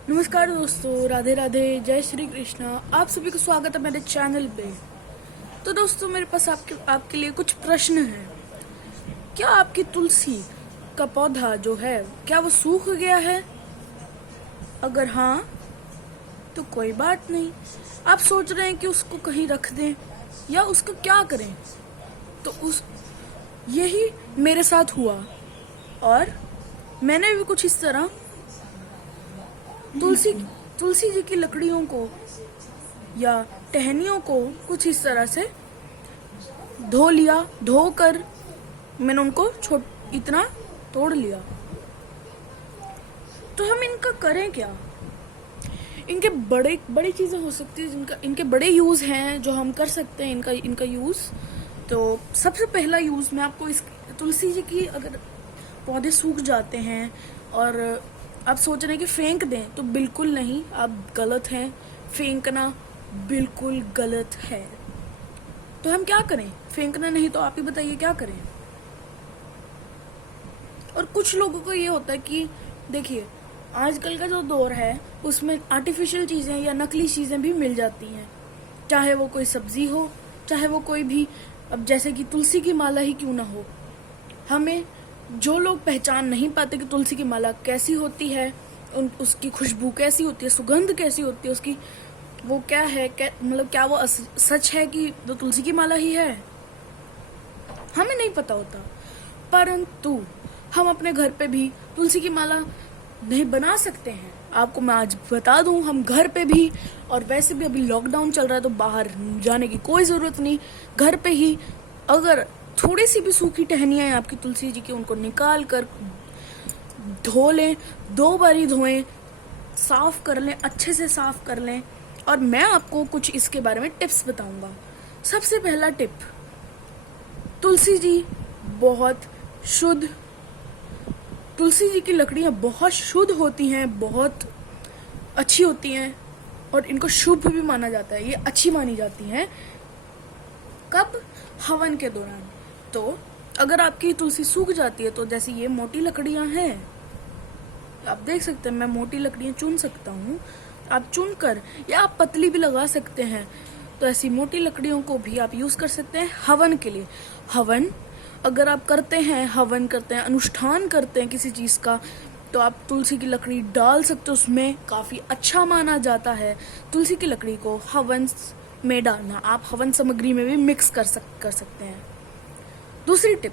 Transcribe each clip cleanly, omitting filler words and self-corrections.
नमस्कार दोस्तों, राधे राधे, जय श्री कृष्णा। आप सभी को स्वागत है मेरे चैनल पे। तो दोस्तों, मेरे पास आपके लिए कुछ प्रश्न हैं। क्या आपकी तुलसी का पौधा जो है, क्या वो सूख गया है? अगर हाँ, तो कोई बात नहीं। आप सोच रहे हैं कि उसको कहीं रख दें या उसका क्या करें, तो यही मेरे साथ हुआ। और मैंने भी कुछ इस तरह तुलसी तुलसी जी की लकड़ियों को या टहनियों को कुछ इस तरह से धो लिया। धोकर मैंने उनको इतना तोड़ लिया। तो हम इनका करें क्या? इनके बड़ी चीजें हो सकती है, इनके बड़े यूज हैं जो हम कर सकते हैं। इनका यूज, तो सबसे पहला यूज मैं आपको इस तुलसी जी की, अगर पौधे सूख जाते हैं और आप सोच रहे हैं कि फेंक दें, तो बिल्कुल नहीं, आप गलत हैं। फेंकना बिल्कुल गलत है। तो हम क्या करें? फेंकना नहीं तो आप ही बताइए क्या करें। और कुछ लोगों को ये होता है कि देखिए, आजकल का जो दौर है उसमें आर्टिफिशियल चीजें या नकली चीजें भी मिल जाती हैं। चाहे वो कोई सब्जी हो, चाहे वो कोई भी, अब जैसे कि तुलसी की माला ही क्यों ना हो, हमें जो लोग पहचान नहीं पाते कि तुलसी की माला कैसी होती है, उसकी खुशबू कैसी होती है, सुगंध कैसी होती है उसकी, वो क्या है, मतलब क्या वो सच है कि वो तुलसी की माला ही है, हमें नहीं पता होता। परंतु हम अपने घर पे भी तुलसी की माला नहीं बना सकते हैं। आपको मैं आज बता दूं, हम घर पे भी, और वैसे भी अभी लॉकडाउन चल रहा है तो बाहर जाने की कोई जरूरत नहीं। घर पे ही अगर थोड़ी सी भी सूखी टहनियां हैं आपकी तुलसी जी की, उनको निकाल कर धो लें, 2 बारी धोएं, साफ कर लें, अच्छे से साफ कर लें। और मैं आपको कुछ इसके बारे में टिप्स बताऊंगा। सबसे पहला टिप, तुलसी जी बहुत शुद्ध, तुलसी जी की लकड़ियां बहुत शुद्ध होती हैं, बहुत अच्छी होती हैं, और इनको शुभ भी माना जाता है। ये अच्छी मानी जाती हैं कब? हवन के दौरान। तो अगर आपकी तुलसी सूख जाती है, तो जैसे ये मोटी लकड़ियां हैं, आप देख सकते हैं, मैं मोटी लकड़ियां चुन सकता हूँ, आप चुन कर, या आप पतली भी लगा सकते हैं। तो ऐसी मोटी लकड़ियों को भी आप यूज कर सकते हैं हवन के लिए। हवन अगर आप करते हैं, हवन करते हैं, अनुष्ठान करते हैं किसी चीज का, तो आप तुलसी की लकड़ी डाल सकते हो, उसमें काफी अच्छा माना जाता है तुलसी की लकड़ी को हवन में डालना। आप हवन सामग्री में भी मिक्स कर सकते हैं। दूसरी टिप,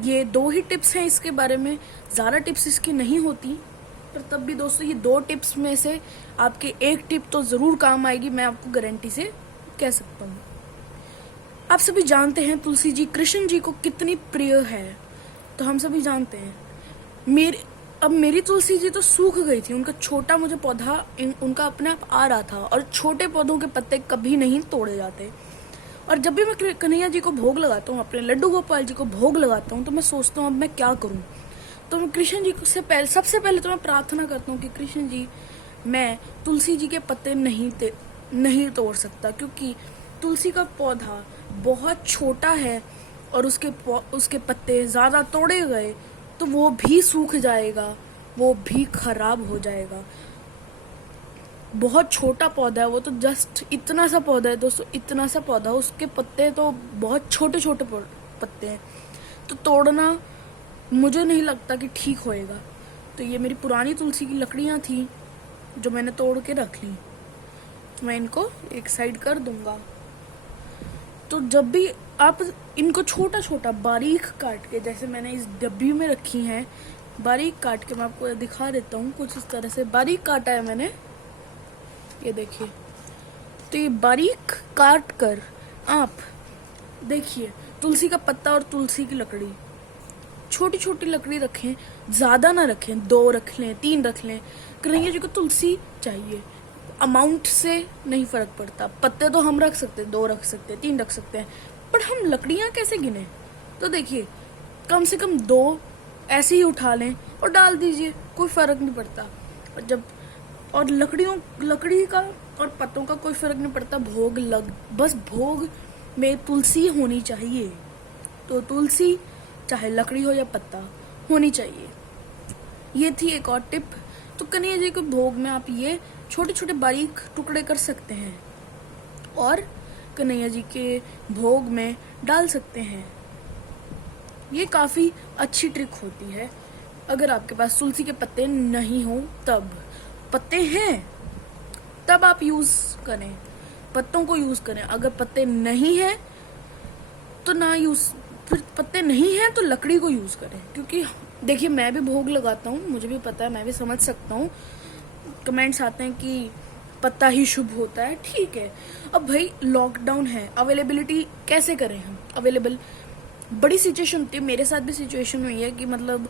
ये 2 ही टिप्स हैं इसके बारे में, ज्यादा टिप्स इसकी नहीं होती, पर तब भी दोस्तों ये 2 टिप्स में से आपके 1 टिप तो जरूर काम आएगी, मैं आपको गारंटी से कह सकता हूँ। आप सभी जानते हैं तुलसी जी कृष्ण जी को कितनी प्रिय है, तो हम सभी जानते हैं। मेरी तुलसी जी तो सूख गई थी, उनका छोटा मुझे पौधा उनका अपने आप आ रहा था, और छोटे पौधों के पत्ते कभी नहीं तोड़े जाते। और जब भी मैं कन्हैया जी को भोग लगाता हूँ, अपने लड्डू गोपाल जी को भोग लगाता हूँ, तो मैं सोचता हूँ अब मैं क्या करूँ। तो मैं कृष्ण जी से सबसे पहले तो मैं प्रार्थना करता हूँ कि कृष्ण जी, मैं तुलसी जी के पत्ते नहीं तोड़ सकता, क्योंकि तुलसी का पौधा बहुत छोटा है, और उसके पत्ते ज्यादा तोड़े गए तो वो भी सूख जाएगा, वो भी खराब हो जाएगा। बहुत छोटा पौधा है वो, तो जस्ट इतना सा पौधा है दोस्तों, इतना सा पौधा, उसके पत्ते तो बहुत छोटे छोटे पत्ते हैं, तो तोड़ना मुझे नहीं लगता कि ठीक होएगा। तो ये मेरी पुरानी तुलसी की लकड़ियां थी जो मैंने तोड़ के रख ली, मैं इनको एक साइड कर दूंगा। तो जब भी आप इनको छोटा छोटा बारीक काट के, जैसे मैंने इस डब्बी में रखी हैं, बारीक काट के मैं आपको दिखा देता हूँ। कुछ इस तरह से बारीक काटा है मैंने, ये देखिए। तो ये बारीक काट कर आप देखिए, तुलसी का पत्ता और तुलसी की लकड़ी, छोटी छोटी लकड़ी रखें, ज्यादा ना रखें, 2 रख लें, 3 रख लें। कन्हैया जी को तुलसी चाहिए, अमाउंट से नहीं फर्क पड़ता। पत्ते तो हम रख सकते हैं, 2 रख सकते हैं, 3 रख सकते हैं, पर हम लकड़ियां कैसे गिने? तो देखिए, कम से कम 2 ऐसे ही उठा लें और डाल दीजिए, कोई फर्क नहीं पड़ता। और लकड़ी का और पत्तों का कोई फर्क नहीं पड़ता। बस भोग में तुलसी होनी चाहिए। तो तुलसी चाहे लकड़ी हो या पत्ता होनी चाहिए। ये थी एक और टिप। तो कन्हैया जी के भोग में आप ये छोटे छोटे बारीक टुकड़े कर सकते हैं और कन्हैया जी के भोग में डाल सकते हैं। ये काफ़ी अच्छी ट्रिक होती है। अगर आपके पास तुलसी के पत्ते नहीं हो तब, पत्ते हैं तब आप यूज़ करें, पत्तों को यूज़ करें। अगर पत्ते नहीं हैं तो ना यूज़, फिर पत्ते नहीं हैं तो लकड़ी को यूज़ करें। क्योंकि देखिए मैं भी भोग लगाता हूँ, मुझे भी पता है, मैं भी समझ सकता हूँ। कमेंट्स आते हैं कि पत्ता ही शुभ होता है, ठीक है। अब भाई लॉकडाउन है, अवेलेबिलिटी कैसे करें हम? अवेलेबल बड़ी सिचुएशन होती है, मेरे साथ भी सिचुएशन हुई है कि मतलब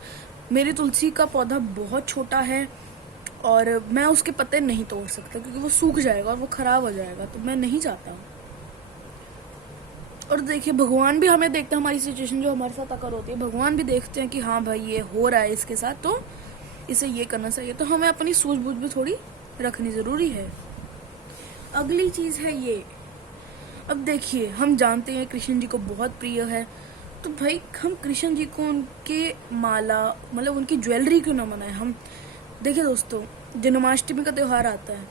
मेरी तुलसी का पौधा बहुत छोटा है और मैं उसके पत्ते नहीं तोड़ सकता क्योंकि वो सूख जाएगा और वो खराब हो जाएगा, तो मैं नहीं चाहता हूँ। और देखिए भगवान भी हमें देखते हैं, हमारी सिचुएशन जो हमारे साथ अकर होती है, भगवान भी देखते हैं कि हाँ भाई ये हो रहा है इसके साथ, तो इसे ये करना चाहिए। तो हमें अपनी सूझबूझ भी थोड़ी रखनी ज़रूरी है। अगली चीज़ है ये, अब देखिए हम जानते हैं कृष्ण जी को बहुत प्रिय है, तो भाई हम कृष्ण जी को उनके माला मतलब उनकी ज्वेलरी क्यों ना बनाए हम? देखिए दोस्तों, जन्माष्टमी का त्यौहार आता है,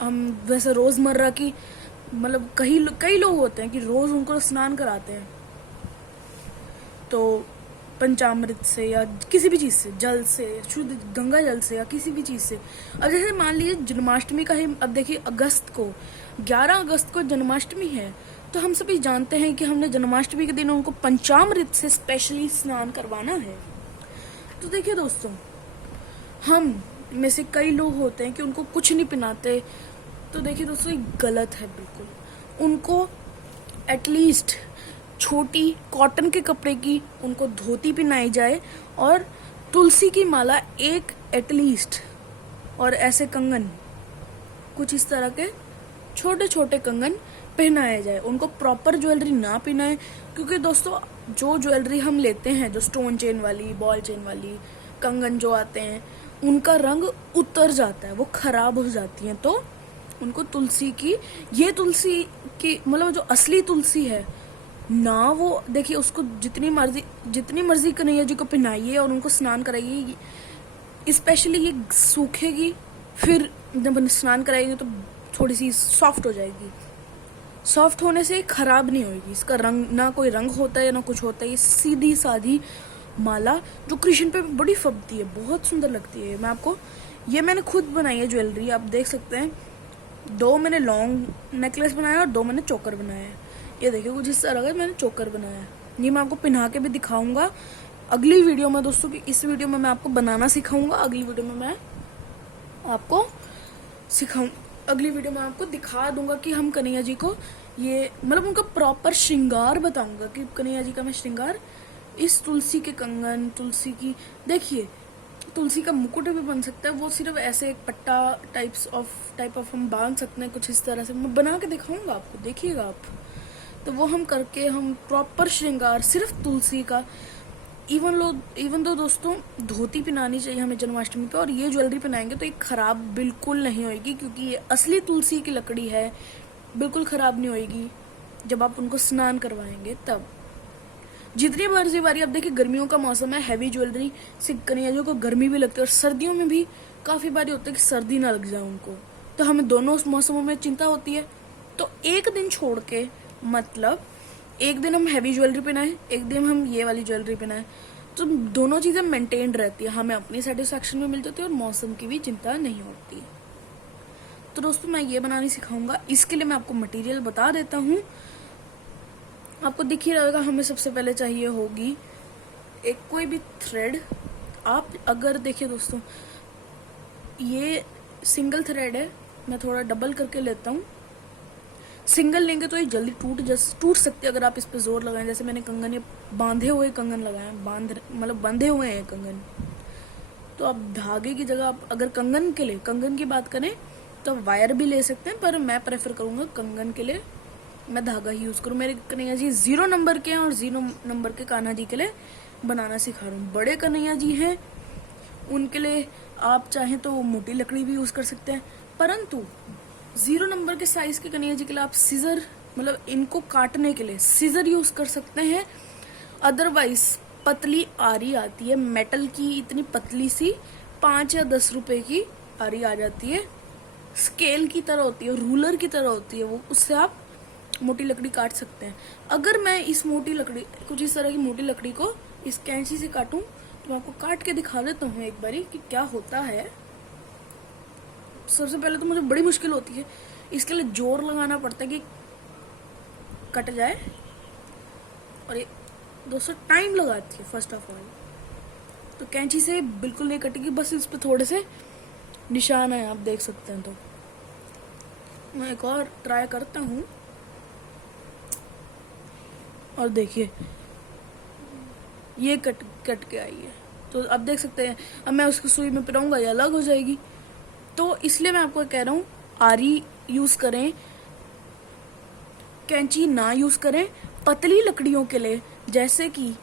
हम वैसे रोज़मर्रा की मतलब कई लोग होते हैं कि रोज़ उनको स्नान कराते हैं, तो पंचामृत से या किसी भी चीज़ से, जल से, शुद्ध गंगा जल से या किसी भी चीज़ से। अब जैसे मान लीजिए जन्माष्टमी का ही, अब देखिए अगस्त को 11 अगस्त को जन्माष्टमी है, तो हम सभी जानते हैं कि हमने जन्माष्टमी के दिन उनको पंचामृत से स्पेशली स्नान करवाना है। तो देखिए दोस्तों, हम में से कई लोग होते हैं कि उनको कुछ नहीं पिनाते, तो देखिए दोस्तों ये गलत है बिल्कुल। उनको एटलीस्ट छोटी कॉटन के कपड़े की उनको धोती पहनाई जाए और तुलसी की माला एक एटलीस्ट, और ऐसे कंगन, कुछ इस तरह के छोटे छोटे कंगन पहनाया जाए। उनको प्रॉपर ज्वेलरी ना पहनाए, क्योंकि दोस्तों जो ज्वेलरी हम लेते हैं, जो स्टोन चेन वाली, बॉल चेन वाली कंगन जो आते हैं, उनका रंग उतर जाता है, वो खराब हो जाती हैं। तो उनको तुलसी की, ये तुलसी की मतलब जो असली तुलसी है ना, वो देखिए उसको जितनी मर्जी कन्हैया जी को पहनाइए और उनको स्नान कराइए, स्पेशली ये सूखेगी, फिर जब स्नान कराएंगे तो थोड़ी सी सॉफ्ट हो जाएगी। सॉफ्ट होने से खराब नहीं होगी, इसका रंग ना कोई रंग होता है ना कुछ होता है। ये सीधी सादी माला जो कृष्ण पे बड़ी फबती है, बहुत सुंदर लगती है। मैं आपको, ये मैंने खुद बनाई है ज्वेलरी, आप देख सकते हैं। 2 मैंने लॉन्ग नेकलेस बनाया और 2 मैंने चोकर बनाया है। ये देखिए कुछ इस तरह का मैंने चोकर बनाया है। ये मैं आपको पहना के भी दिखाऊंगा अगली वीडियो में दोस्तों, कि इस वीडियो में मैं आपको बनाना सिखाऊंगा, अगली वीडियो में मैं आपको अगली वीडियो में आपको दिखा दूंगा कि हम कन्हैया जी को ये मतलब उनका प्रॉपर श्रृंगार बताऊंगा कि कन्हैया जी का मैं श्रृंगार इस तुलसी के कंगन, तुलसी की, देखिए तुलसी का मुकुट भी बन सकता है, वो सिर्फ ऐसे एक पट्टा टाइप ऑफ हम बांध सकते हैं, कुछ इस तरह से मैं बना के दिखाऊंगा आपको, देखिएगा आप। तो वो हम करके हम प्रॉपर श्रृंगार सिर्फ तुलसी का, इवन दो दोस्तों धोती पहनानी चाहिए हमें जन्माष्टमी पे, और ये ज्वेलरी पहनाएंगे तो ये खराब बिल्कुल नहीं होएगी, क्योंकि ये असली तुलसी की लकड़ी है, बिल्कुल खराब नहीं होएगी जब आप उनको स्नान करवाएंगे तब। जितनी मर्जी बारी, अब देखिए गर्मियों का मौसम है, हैवी ज्वेलरी से कन्हैया जी को गर्मी भी लगती है, और सर्दियों में भी काफ़ी बारी होता है कि सर्दी ना लग जाए उनको, तो हमें दोनों मौसमों में चिंता होती है। तो एक दिन छोड़ के, मतलब एक दिन हम हैवी ज्वेलरी पहनाएं, एक दिन हम ये वाली ज्वेलरी पहनाएं, तो दोनों चीज़ें मेंटेन रहती है, हमें अपनी सेटिस्फैक्शन में मिल जाती है और मौसम की भी चिंता नहीं होती। तो दोस्तों मैं ये बनानी सिखाऊंगा, इसके लिए मैं आपको मटेरियल बता देता हूँ। आपको दिख ही रहेगा, हमें सबसे पहले चाहिए होगी एक कोई भी थ्रेड। आप अगर देखिए दोस्तों, ये सिंगल थ्रेड है, मैं थोड़ा डबल करके लेता हूँ। सिंगल लेंगे तो ये जल्दी टूट सकती है अगर आप इस पे जोर लगाएं। जैसे मैंने कंगन, ये बांधे हुए कंगन लगाए, मतलब बंधे हुए हैं कंगन, तो आप धागे की जगह आप अगर कंगन की बात करें तो वायर भी ले सकते हैं, पर मैं प्रेफर करूँगा कंगन के लिए मैं धागा ही यूज़ करूँ। मेरे कन्हैया जी 0 नंबर के हैं और 0 नंबर के कान्हा जी के लिए बनाना सिखा रहा हूँ। बड़े कन्हैया जी हैं, उनके लिए आप चाहें तो मोटी लकड़ी भी यूज़ कर सकते हैं, परंतु 0 नंबर के साइज़ के कन्हैया जी के लिए आप सीजर, मतलब इनको काटने के लिए सीजर यूज़ कर सकते हैं। अदरवाइज पतली आरी आती है मेटल की, इतनी पतली सी 5 या 10 रुपए की आरी आ जाती है, स्केल की तरह होती है, रूलर की तरह होती है वो, उससे आप मोटी लकड़ी काट सकते हैं। अगर मैं इस मोटी लकड़ी, कुछ इस तरह की मोटी लकड़ी को इस कैंची से काटूं तो मैं आपको काट के दिखा देता हूँ एक बारी कि क्या होता है। सबसे पहले तो मुझे बड़ी मुश्किल होती है, इसके लिए जोर लगाना पड़ता है कि कट जाए, और ये दोस्तों टाइम लगाती है फर्स्ट ऑफ ऑल। तो कैंची से बिल्कुल नहीं कटेगी, बस इस पे थोड़े से निशान है, आप देख सकते हैं। तो मैं एक और ट्राई करता हूँ, और देखिए ये कट के आई है। तो अब देख सकते हैं, अब मैं उसको सुई में पिराऊंगा ये अलग हो जाएगी। तो इसलिए मैं आपको कह रहा हूँ आरी यूज करें, कैंची ना यूज करें पतली लकड़ियों के लिए। जैसे कि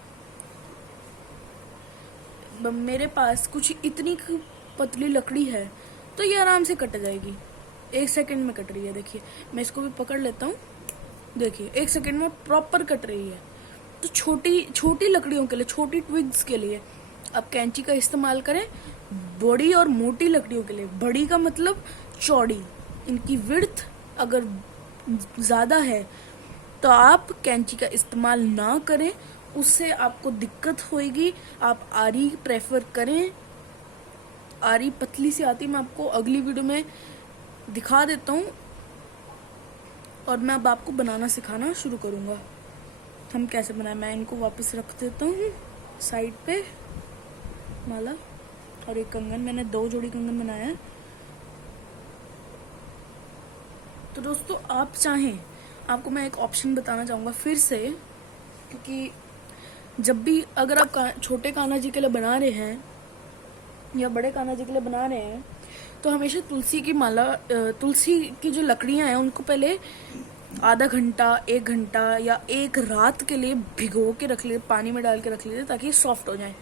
मेरे पास कुछ इतनी पतली लकड़ी है तो ये आराम से कट जाएगी, 1 सेकंड में कट रही है। देखिए मैं इसको भी पकड़ लेता हूँ, देखिए 1 सेकंड में प्रॉपर कट रही है। तो छोटी छोटी लकड़ियों के लिए, छोटी ट्विग्स के लिए आप कैंची का इस्तेमाल करें। बड़ी और मोटी लकड़ियों के लिए, बड़ी का मतलब चौड़ी, इनकी विड्थ अगर ज़्यादा है तो आप कैंची का इस्तेमाल ना करें, उससे आपको दिक्कत होएगी। आप आरी प्रेफर करें। आरी पतली सी आती, मैं आपको अगली वीडियो में दिखा देता हूँ, और मैं अब आपको बनाना सिखाना शुरू करूँगा हम कैसे बनाए। मैं इनको वापस रख देता हूँ साइड पे, माला और एक कंगन। मैंने 2 जोड़ी कंगन बनाया है। तो दोस्तों आप चाहें, आपको मैं एक ऑप्शन बताना चाहूँगा फिर से, क्योंकि जब भी अगर आप छोटे कान्हा जी के लिए बना रहे हैं या बड़े कान्हा जी के लिए बना रहे हैं तो हमेशा तुलसी की माला, तुलसी की जो लकड़ियाँ हैं उनको पहले आधा घंटा, 1 घंटा या 1 रात के लिए भिगो के रख ले, पानी में डाल के रख लीजिए ताकि सॉफ्ट हो जाए।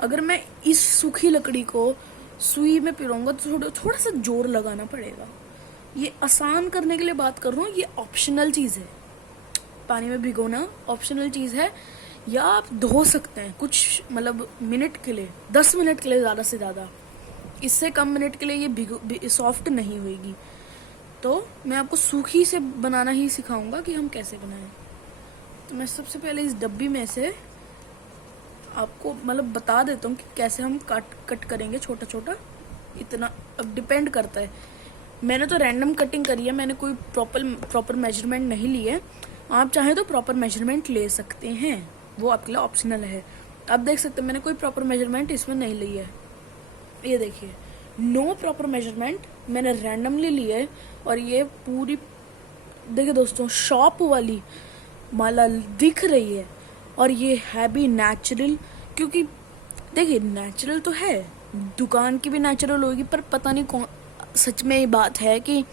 अगर मैं इस सूखी लकड़ी को सुई में पिरोऊंगा तो थोड़ा सा जोर लगाना पड़ेगा। ये आसान करने के लिए बात कर रहा हूँ, ये ऑप्शनल चीज़ है। पानी में भिगोना ऑप्शनल चीज़ है, या आप धो सकते हैं कुछ मतलब मिनट के लिए, 10 मिनट के लिए ज़्यादा से ज़्यादा। इससे कम मिनट के लिए ये सॉफ्ट नहीं होगी। तो मैं आपको सूखी से बनाना ही सिखाऊंगा कि हम कैसे बनाएं। तो मैं सबसे पहले इस डब्बी में से आपको मतलब बता देता हूँ कि कैसे हम कट करेंगे छोटा छोटा। इतना अब डिपेंड करता है, मैंने तो रैंडम कटिंग करी है, मैंने कोई प्रॉपर मेजरमेंट नहीं ली है। आप चाहें तो प्रॉपर मेजरमेंट ले सकते हैं, वो आपके लिए ऑप्शनल है। आप देख सकते हैं मैंने कोई प्रॉपर मेजरमेंट इसमें नहीं ली है। ये देखिए, नो प्रॉपर मेजरमेंट, मैंने रैंडमली ली है। और ये पूरी देखिए दोस्तों, शॉप वाली माला दिख रही है, और ये है भी नेचुरल। क्योंकि देखिए नेचुरल तो है, दुकान की भी नेचुरल होगी, पर पता नहीं कौन सच में ये बात है कि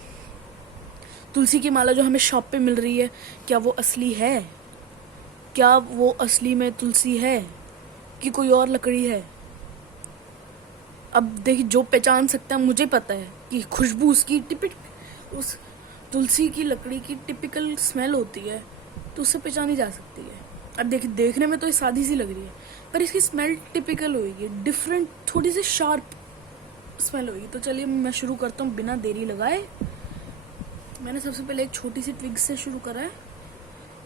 तुलसी की माला जो हमें शॉप पे मिल रही है क्या वो असली है, क्या वो असली में तुलसी है कि कोई और लकड़ी है। अब देखिए जो पहचान सकता है, मुझे पता है कि खुशबू उसकी उस तुलसी की लकड़ी की टिपिकल स्मेल होती है, तो उससे पहचानी जा सकती है। अब देखिए देखने में तो ये सादी सी लग रही है, पर इसकी स्मेल टिपिकल होगी, डिफरेंट, थोड़ी सी शार्प स्मेल होगी। तो चलिए मैं शुरू करता हूँ बिना देरी लगाए। मैंने सबसे पहले एक छोटी सी ट्विग से शुरू करा है,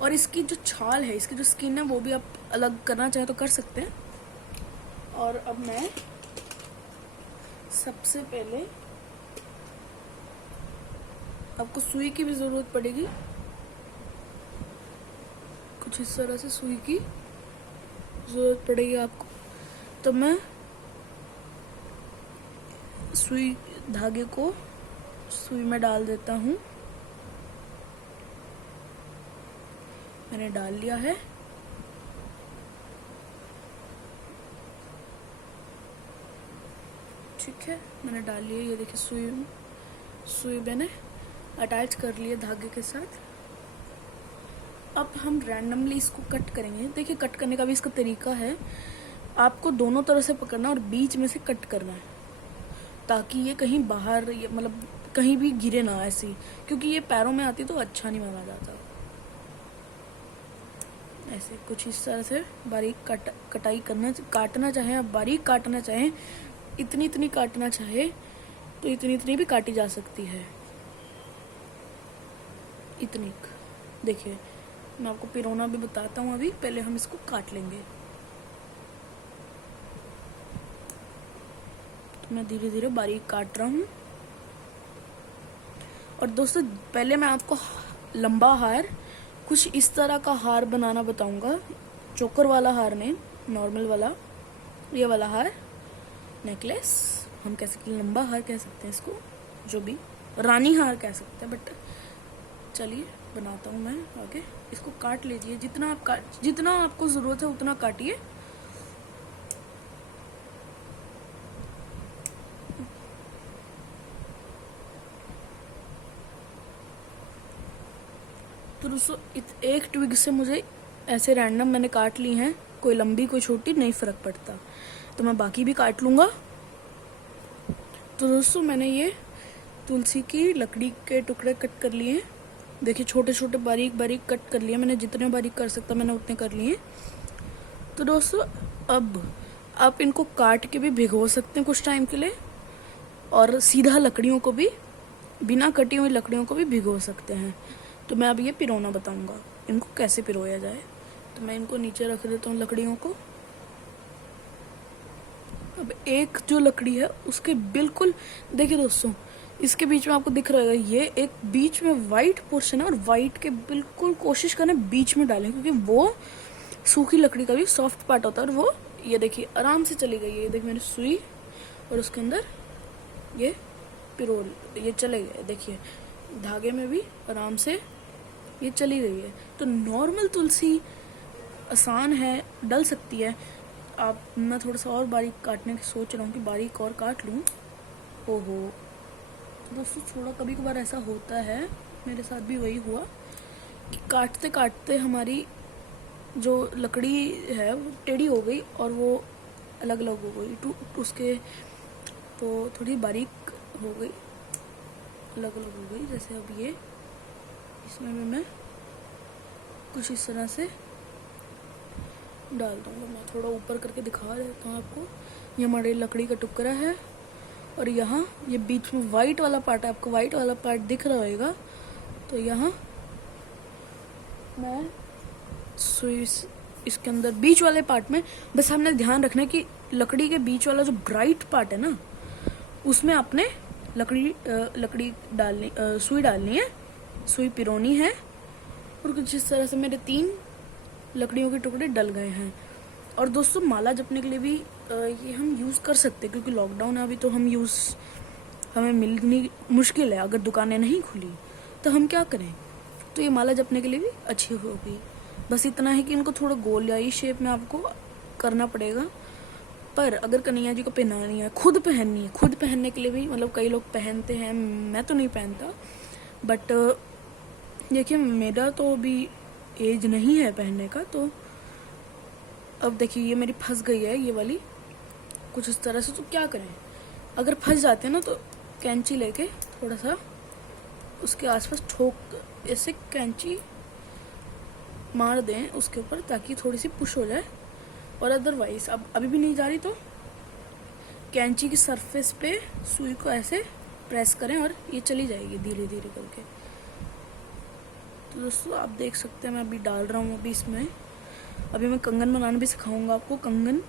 और इसकी जो छाल है, इसकी जो स्किन है, वो भी आप अलग करना चाहे तो कर सकते हैं। और अब मैं सबसे पहले, आपको सुई की भी ज़रूरत पड़ेगी, कुछ इस तरह से सुई की ज़रूरत पड़ेगी आपको। तो मैं सुई धागे को सुई में डाल देता हूँ। मैंने डाल लिया है। ठीक है, मैंने डाल लिया। ये देखिए सुई मैंने अटैच कर लिया धागे के साथ। अब हम रैंडमली इसको कट करेंगे। देखिए कट करने का भी इसका तरीका है, आपको दोनों तरफ से पकड़ना और बीच में से कट करना है, ताकि ये कहीं बाहर मतलब कहीं भी गिरे ना ऐसी, क्योंकि ये पैरों में आती तो अच्छा नहीं माना जाता। ऐसे कुछ इस तरह से बारीक काटना चाहें आप, बारीक काटना चाहें इतनी इतनी काटना चाहे तो इतनी इतनी भी काटी जा सकती है। इतनी देखिए, मैं आपको पिरोना भी बताता हूँ। अभी पहले हम इसको काट लेंगे। तो मैं धीरे धीरे बारीक काट रहा हूँ। और दोस्तों पहले मैं आपको लंबा हार, कुछ इस तरह का हार बनाना बताऊंगा। चोकर वाला हार नहीं, नॉर्मल वाला, ये वाला हार, नेकलेस हम कह सकते हैं, लंबा हार कह सकते हैं इसको, जो भी रानी हार कह सकते हैं। बट चलिए बनाता हूँ मैं आगे। इसको काट लीजिए, जितना आपको ज़रूरत है उतना काटिए। तो दोस्तों एक ट्विग से मुझे ऐसे रैंडम मैंने काट ली हैं, कोई लंबी कोई छोटी, नहीं फ़र्क पड़ता। तो मैं बाकी भी काट लूँगा। तो दोस्तों मैंने ये तुलसी की लकड़ी के टुकड़े कट कर लिए हैं। देखिए छोटे छोटे बारीक बारीक कट कर लिए मैंने, जितने बारीक कर सकता मैंने उतने कर लिए। तो दोस्तों अब आप इनको काट के भी भिगो सकते हैं कुछ टाइम के लिए, और सीधा लकड़ियों को भी, बिना कटी हुई लकड़ियों को भी भिगो सकते हैं। तो मैं अब ये पिरोना बताऊंगा, इनको कैसे पिरोया जाए। तो मैं इनको नीचे रख देता हूँ लकड़ियों को। अब एक जो लकड़ी है उसके बिल्कुल, देखिए दोस्तों इसके बीच में आपको दिख रहा है, ये एक बीच में वाइट पोर्शन है, और वाइट के बिल्कुल कोशिश करें बीच में डालें, क्योंकि वो सूखी लकड़ी का भी सॉफ्ट पार्ट होता है। और वो ये देखिए आराम से चली गई है, ये देखिए मेरी सुई, और उसके अंदर ये पिरोल, ये चले गए। देखिए धागे में भी आराम से ये चली गई है। तो नॉर्मल तुलसी आसान है, डल सकती है। आप, मैं थोड़ा सा और बारीक काटने की सोच रहा हूँ कि बारीक और काट लूँ। ओहो दोस्तों, थोड़ा कभी कभार ऐसा होता है, मेरे साथ भी वही हुआ कि काटते काटते हमारी जो लकड़ी है वो टेढ़ी हो गई और वो अलग अलग हो गई, उसके तो थोड़ी बारीक हो गई, अलग अलग हो गई। जैसे अब ये, इसमें भी मैं कुछ इस तरह से डाल दूँगा। मैं थोड़ा ऊपर करके दिखा देता हूँ आपको। ये हमारी लकड़ी का टुकड़ा है, और यहाँ ये बीच में वाइट वाला पार्ट है, आपको वाइट वाला पार्ट दिख रहा होगा। तो यहाँ मैं सुई इसके अंदर बीच वाले पार्ट में, बस हमने ध्यान रखना है कि लकड़ी के बीच वाला जो ब्राइट पार्ट है ना, उसमें आपने लकड़ी डालनी, सुई डालनी है, सुई पिरोनी है। और कुछ इस तरह से मेरे 3 लकड़ियों के टुकड़े डल गए हैं। और दोस्तों माला जपने के लिए भी ये हम यूज़ कर सकते हैं, क्योंकि लॉकडाउन है अभी, तो हमें मिलनी मुश्किल है। अगर दुकानें नहीं खुली तो हम क्या करें, तो ये माला जपने के लिए भी अच्छी होगी। बस इतना है कि इनको थोड़ा गोलाई शेप में आपको करना पड़ेगा। पर अगर कन्हैया जी को पहनानी है, खुद पहननी है, खुद पहनने के लिए भी, मतलब कई लोग पहनते हैं, मैं तो नहीं पहनता। बट देखिए मेरा तो अभी एज नहीं है पहनने का। तो अब देखिए ये मेरी फंस गई है ये वाली कुछ इस तरह से। तो क्या करें, अगर फंस जाते हैं ना, तो कैंची लेके थोड़ा सा उसके आसपास ठोक, ऐसे कैंची मार दें उसके ऊपर, ताकि थोड़ी सी पुश हो जाए। और अदरवाइज अब अभी भी नहीं जा रही तो कैंची की सरफेस पे सुई को ऐसे प्रेस करें और ये चली जाएगी धीरे धीरे करके। तो दोस्तों आप देख सकते हैं मैं अभी डाल रहा हूँ। अभी मैं कंगन बनाना भी सिखाऊंगा आपको, कंगन।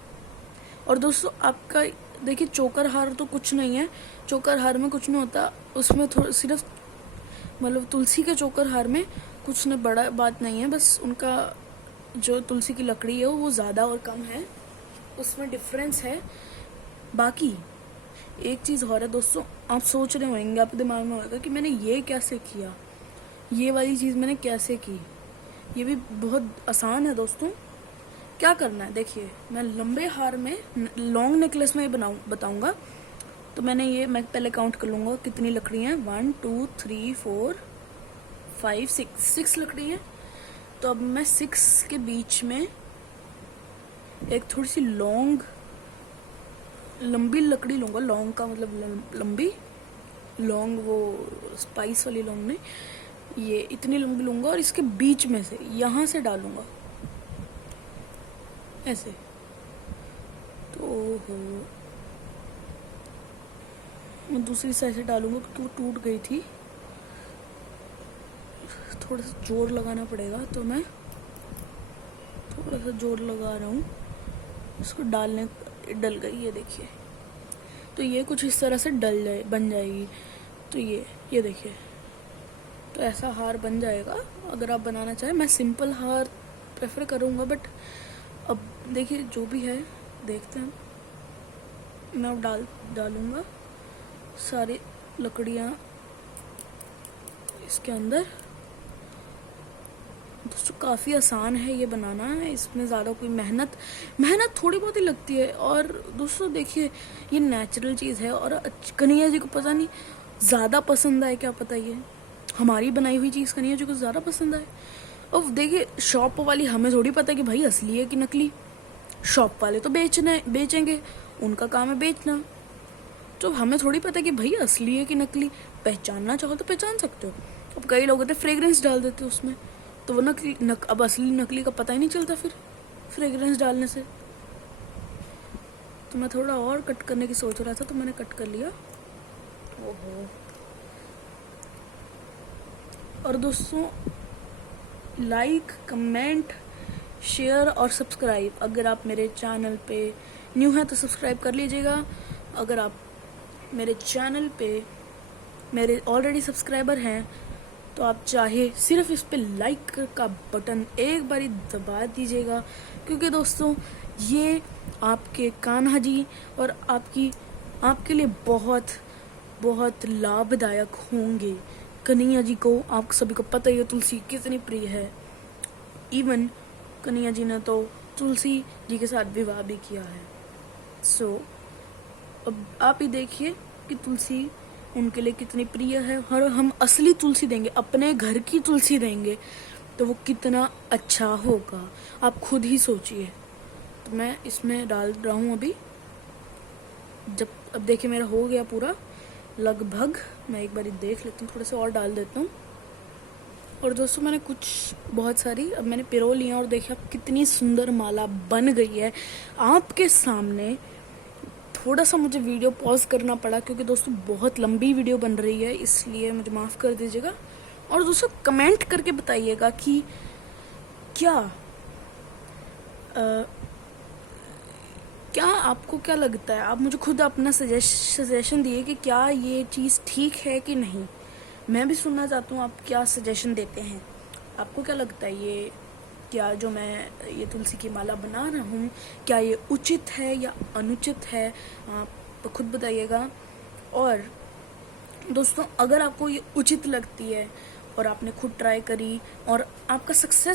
और दोस्तों आपका देखिए चोकर हार तो कुछ नहीं है, चोकर हार में कुछ नहीं होता, उसमें सिर्फ मतलब तुलसी के चोकर हार में कुछ न बड़ा बात नहीं है, बस उनका जो तुलसी की लकड़ी है वो ज़्यादा और कम है, उसमें डिफरेंस है। बाकी एक चीज़ और है दोस्तों, आप सोच रहे होंगे, आपके दिमाग में होगा कि मैंने ये कैसे किया, ये वाली चीज़ मैंने कैसे की। ये भी बहुत आसान है दोस्तों। क्या करना है, देखिए मैं लंबे हार में, लॉन्ग नेकलेस में बताऊंगा। तो मैं पहले काउंट कर लूँगा कितनी लकड़ी हैं। 1 2 3 4 5 6 लकड़ी हैं। तो अब मैं 6 के बीच में एक थोड़ी सी लंबी लकड़ी लूँगा। लॉन्ग का मतलब लंबी, लॉन्ग वो स्पाइस वाली लॉन्ग नहीं, ये इतनी लंबी लूँगा और इसके बीच में से यहाँ से डालूँगा ऐसे। तो मैं दूसरी साइड से डालूंगा क्योंकि वो टूट गई थी। थोड़ा सा जोर लगाना पड़ेगा, तो मैं थोड़ा सा जोर लगा रहा हूँ। इसको डल गई, ये देखिए। तो ये कुछ इस तरह से बन जाएगी। तो ये देखिए, तो ऐसा हार बन जाएगा। अगर आप बनाना चाहें, मैं सिंपल हार प्रेफर करूँगा, बट अब देखिए जो भी है देखते हैं। मैं अब डालूँगा सारी लकड़ियाँ इसके अंदर। दोस्तों काफ़ी आसान है ये बनाना, इसमें ज़्यादा कोई मेहनत थोड़ी बहुत ही लगती है। और दोस्तों देखिए, ये नेचुरल चीज़ है और कन्हैया जी को पता नहीं ज़्यादा पसंद आए, क्या पता ये हमारी बनाई हुई चीज़ कन्हैया जी को ज़्यादा पसंद आए। अब देखिए, शॉप वाली हमें थोड़ी पता कि भाई असली है कि नकली। शॉप वाले तो बेचेंगे, उनका काम है बेचना। तो हमें थोड़ी पता कि भाई असली है कि नकली। पहचानना चाहो तो पहचान सकते हो। अब कई लोग होते फ्रेग्रेंस डाल देते उसमें, तो वो अब असली नकली का पता ही नहीं चलता फिर फ्रेग्रेंस डालने से। तो मैं थोड़ा और कट करने की सोच रहा था, तो मैंने कट कर लिया। ओहो। और दोस्तों, लाइक, कमेंट, शेयर और सब्सक्राइब। अगर आप मेरे चैनल पे न्यू हैं तो सब्सक्राइब कर लीजिएगा। अगर आप मेरे चैनल पे मेरे ऑलरेडी सब्सक्राइबर हैं तो आप चाहे सिर्फ इस पे लाइक का बटन एक बारी दबा दीजिएगा, क्योंकि दोस्तों ये आपके कान्हा जी और आपके लिए बहुत बहुत लाभदायक होंगे। कन्हैया जी को आप सभी को पता ही है तुलसी कितनी प्रिय है। इवन कन्हैया जी ने तो तुलसी जी के साथ विवाह भी किया है। सो अब आप ही देखिए कि तुलसी उनके लिए कितनी प्रिय है, और हम असली तुलसी देंगे, अपने घर की तुलसी देंगे, तो वो कितना अच्छा होगा, आप खुद ही सोचिए। तो मैं इसमें डाल रहा हूँ अभी। अब देखिए मेरा हो गया पूरा लगभग। मैं एक बार देख लेती हूँ, थोड़ा सा और डाल देता हूँ। और दोस्तों मैंने बहुत सारी अब मैंने पिरो लिया, और देखिए अब कितनी सुंदर माला बन गई है आपके सामने। थोड़ा सा मुझे वीडियो पॉज करना पड़ा क्योंकि दोस्तों बहुत लंबी वीडियो बन रही है, इसलिए मुझे माफ़ कर दीजिएगा। और दोस्तों कमेंट करके बताइएगा कि क्या आपको क्या लगता है। आप मुझे खुद अपना सजेशन दिए कि क्या ये चीज़ ठीक है कि नहीं। मैं भी सुनना चाहता हूँ आप क्या सजेशन देते हैं। आपको क्या लगता है, ये क्या जो मैं ये तुलसी की माला बना रहा हूँ, क्या ये उचित है या अनुचित है, आप खुद बताइएगा। और दोस्तों अगर आपको ये उचित लगती है और आपने खुद ट्राई करी और आपका सक्सेस